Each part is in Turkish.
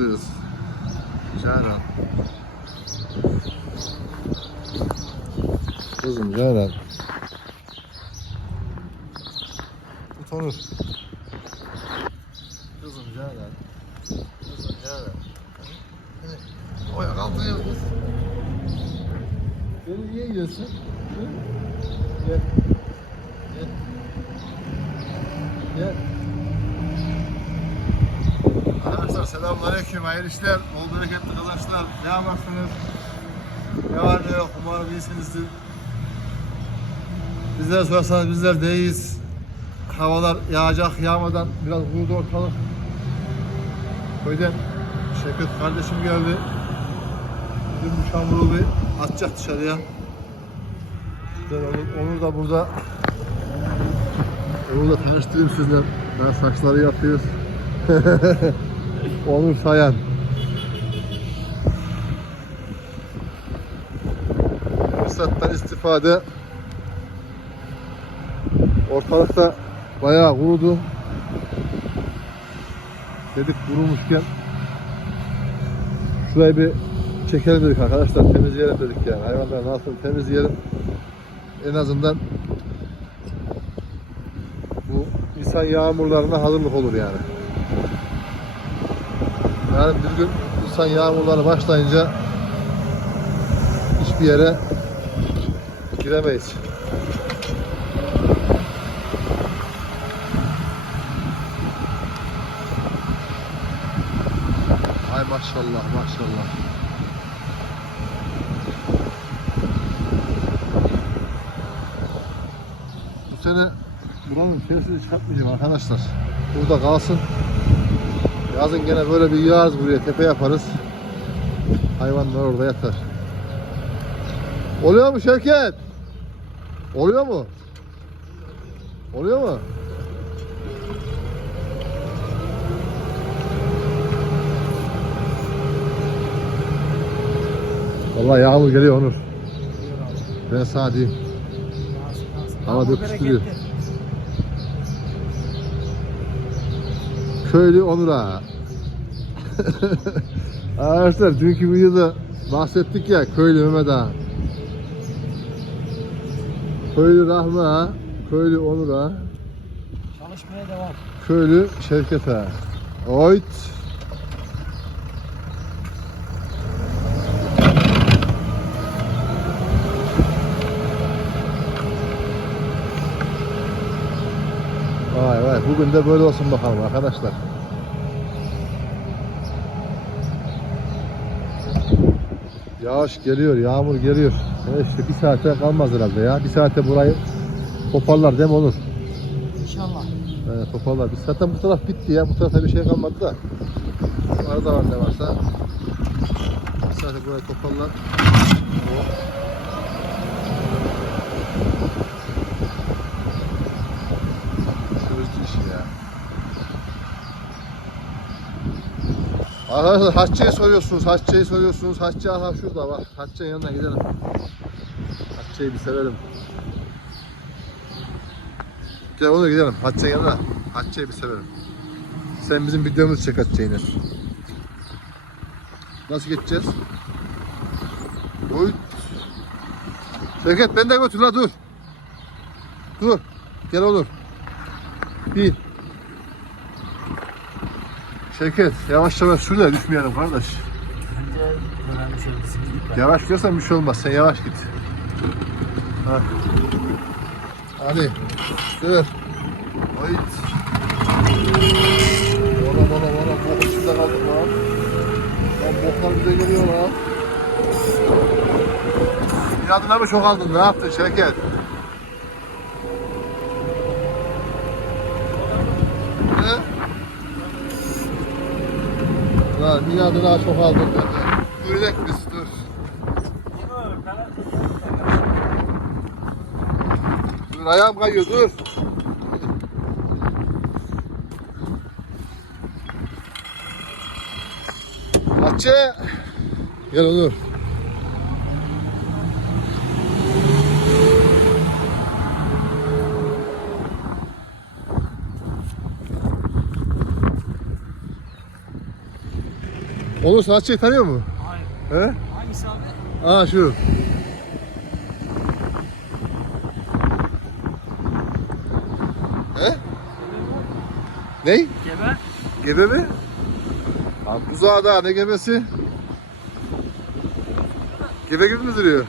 kız. Canan. Kızım Canan. Tut Onur. Kızım Canan. Kızım Canan. Oya kalkıyor kız. Beni niye yiyorsun? Gel. Gel. Gel. Arkadaşlar selamünaleyküm. Hayırlı işler, bol bereketli kazançlar. Ne yaparsınız? Ne var ne yok. Umarım iyisinizdir. Bizlere sorarsanız bizler de iyiyiz. Havalar yağacak, yağmadan biraz vurdu ortalık. Köyden Şevket kardeşim geldi. Dün bu çamuru bir atacak dışarıya. İşte Onur, Onur da burada. Onur'la tanıştırayım sizler. Ben saçları yapıyoruz. Onur Sayan. Fırsattan istifade. Ortalıkta bayağı kurudu. Dedik kurumuşken şurayı bir çekelim dedik arkadaşlar. Temizleyelim dedik yani. Hayvanları nasıl temizleyelim. En azından bu insan yağmurlarına hazırlık olur yani. Yani bir gün insan yağmurları başlayınca hiçbir yere giremeyiz. Ay maşallah maşallah. Bu sene buranın içerisini çıkartmayacağım arkadaşlar. Burada kalsın. Yazın gene böyle bir yağız buraya tepe yaparız. Hayvanlar orada yatar. Oluyor mu Şevket? Oluyor mu? Oluyor mu? Vallahi yağmur geliyor Onur. Ben sana diyeyim. Hava döküştürüyor. Köylü Onur'a. Arkadaşlar dünkü videoda bahsettik ya köylü Mehmet Ağa. Köylü Rahmi Ağa, köylü Onur Ağa, Çalışmaya devam. köylü Şevket Ağa. Oyt. Vay vay bugün de böyle olsun bakalım arkadaşlar. Yağış geliyor, yağmur geliyor. Ya işte bir saate kalmaz herhalde ya. Bir saate burayı toparlar değil mi Onur? İnşallah. Ee, toparlar. Biz zaten bu taraf bitti ya. Bu tarafta bir şey kalmadı da. Arada var ne varsa. Bir saate burayı toparlar. Arkadaşlar Hatice'yi soruyorsunuz, Hatice'yi soruyorsunuz. Hatice aha şurada bak. Hatice'nin yanına gidelim. Hatice'yi bir sevelim. Gel onu gidelim. Hatice'nin yanına. Hatice'yi bir sevelim. Sen bizim videomuzu çek Hatice'yle. Nasıl geçeceğiz? Oy. Şevket ben de götür la dur. Dur. Gel olur. Bir. Şevket yavaş yavaş şuraya düşmeyelim kardeş. Yavaş gidersen bir şey olmaz. Sen yavaş git. Ha. Hadi. Dur. Hayt. Ola ola ola. Bok içinde kaldık lan. Lan boklar bize geliyor lan. İnadına mı çok aldın? Ne yaptın Şevket? Ne? Lan inadına çok aldın. Yürek biz dur. Dur ayağım kayıyor dur. Hatice. Gel Onur. Onur sanatçıyı tanıyor mu? Hayır. He? Hangisi abi? Aa şu. He? Ney? Gebe. Gebe mi? Abi buzağı da ne gebesi? Gebe gibi mi duruyor?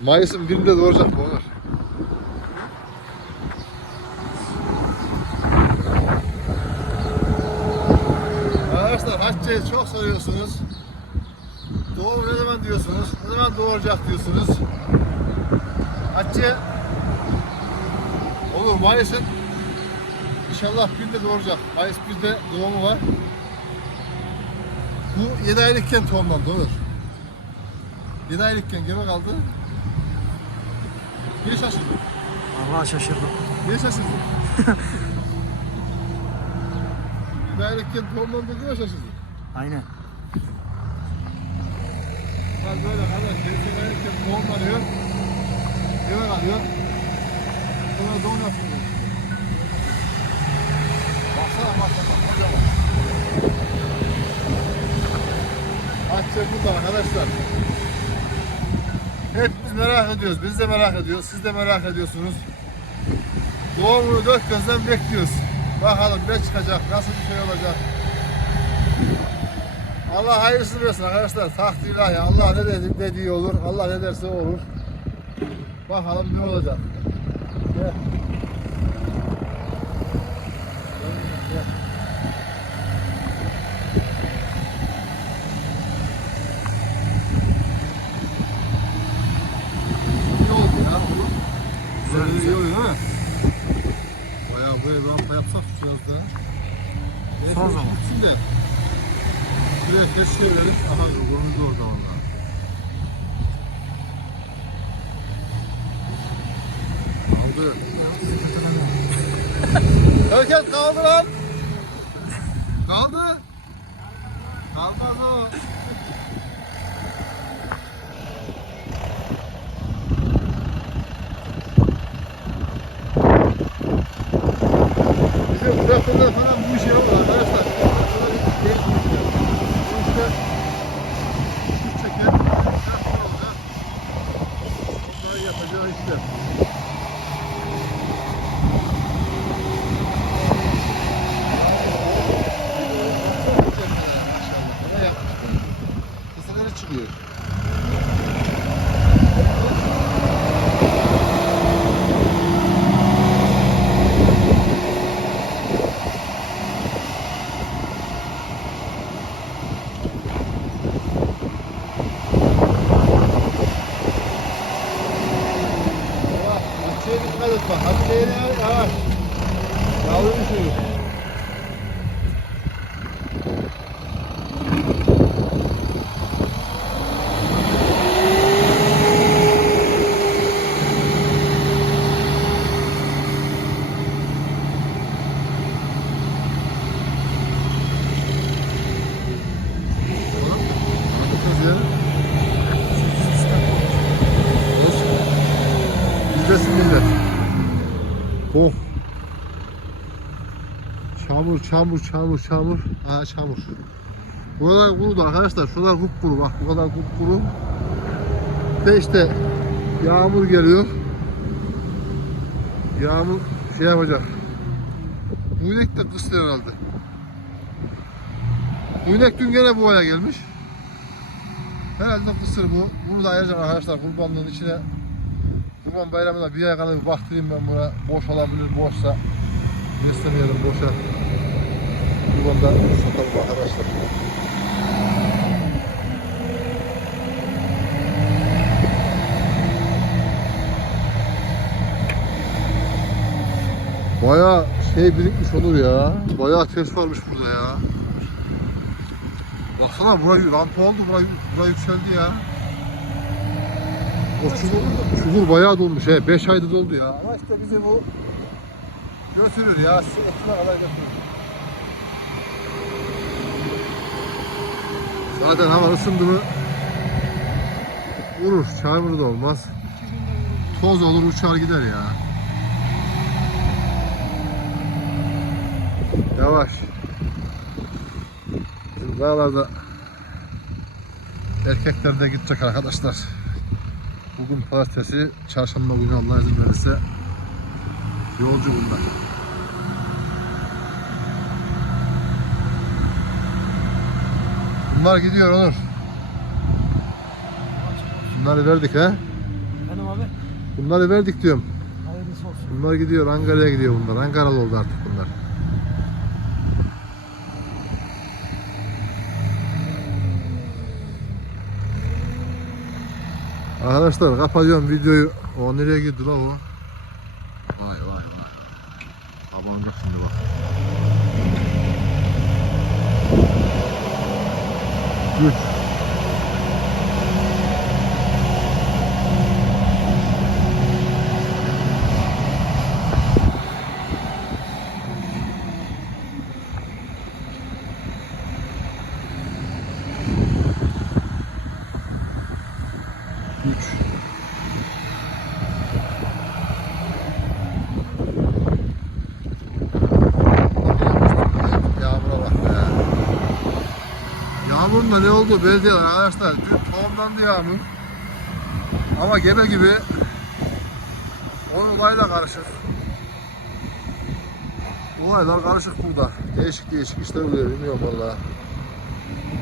Mayıs'ın birinde doğuracak bu Onur. Arkadaşlar Hatice'yi çok soruyorsunuz. Doğum ne zaman diyorsunuz? Ne zaman doğuracak diyorsunuz? Hatice olur Mayıs'ın İnşallah birde doğuracak. Mayıs birde doğumu var. Bu 7 aylıkken tohumlandı olur. 7 aylıkken gebe kaldı. Niye şaşırdın? Allah şaşırdım. Niye şaşırdın? 7 aylıkken tohumlandı diye şaşırdın. Aynen. Bak böyle kardeş, 7 aylıkken tohumlanıyor. Gebe kalıyor. Sonra doğum yapılıyor. Baksana maşallah kocaman. Bahçe burada arkadaşlar. Hepimiz merak ediyoruz. Biz de merak ediyoruz. Siz de merak ediyorsunuz. Doğumunu dört gözden bekliyoruz. Bakalım ne çıkacak, nasıl bir şey olacak. Allah hayırlısı versin arkadaşlar. Takdir ilahi. Allah ne dedi, dediği olur. Allah ne derse olur. Bakalım ne olacak. Gel. Gel. İyi oldu ya oğlum. Güzel, iyi oluyor değil mi? Bayağı buraya bir rampa yapsak şu yazda. Neyse, Son zaman. bitsin de. Şuraya keşke verelim. Aha göründü orada valla. Aldı. Herkes kaldı lan. Kaldı. Kalmaz o. Bizim traktörler falan bu işe yok arkadaşlar. Traktörler hiç değil bu işler. Bu işler üç çeker, traktör olacak. Bunları yapacağı işler. Ne yapmışlar? Keseleri çıkıyor. De yavaş. Yavru düşürür. Oğlum, ne yapacağız ya? Olsun. İzlesin millet. Oh. Çamur, çamur, çamur, çamur. Aa çamur. Buralar kurudu arkadaşlar. Şuralar kupkuru bak. Bu kadar kupkuru. Ve işte yağmur geliyor. Yağmur şey yapacak. Bu inek de kıstı herhalde. Bu inek dün gene bu aya gelmiş. Herhalde kısır bu. Bunu da ayıracağım arkadaşlar kurbanlığın içine. Kurban bayramında bir ay kadar bir baktırayım ben buna. Boş olabilir, boşsa. İstemeyelim boşa. Kurban da satalım arkadaşlar. Baya şey birikmiş olur ya. Baya ses varmış burada ya. Baksana burayı rampa oldu, burayı, burayı yükseldi ya. O çukur, çukur bayağı dolmuş he. 5 ayda doldu ya. Ama işte bizi bu götürür ya. Sınıfına kadar götürür. Zaten hava ısındı mı vurur. Çamur da olmaz. Toz olur uçar gider ya. Yavaş. Bizim Buralarda erkekler de gidecek arkadaşlar. Bugün pazartesi, çarşamba günü Allah izin verirse yolcu bunlar. Bunlar gidiyor Onur. Bunları verdik he? Benim abi. Bunları verdik diyorum. Hayırlısı olsun. Bunlar gidiyor Ankara'ya gidiyor bunlar. Ankaralı oldu artık bunlar. Arkadaşlar kapatıyorum videoyu. O nereye gitti la o? Vay vay vay. Abanacak şimdi bak. ключ. Da ne oldu belli arkadaşlar. Dün tohumlandı yağmur. Ama gebe gibi o olayla karışık. Olaylar karışık burada. Değişik değişik işler oluyor bilmiyorum valla.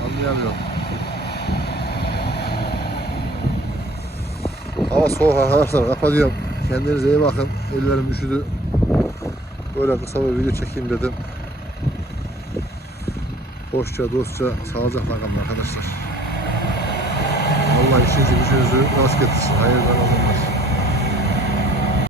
Anlayamıyorum. Hava soğuk arkadaşlar kapatıyorum. Kendinize iyi bakın. Ellerim üşüdü. Böyle kısa bir video çekeyim dedim. Hoşça dostça sağlıcakla kalın arkadaşlar. Allah işinizi gücünüzü rast getirsin. Hayırlar olsunlar.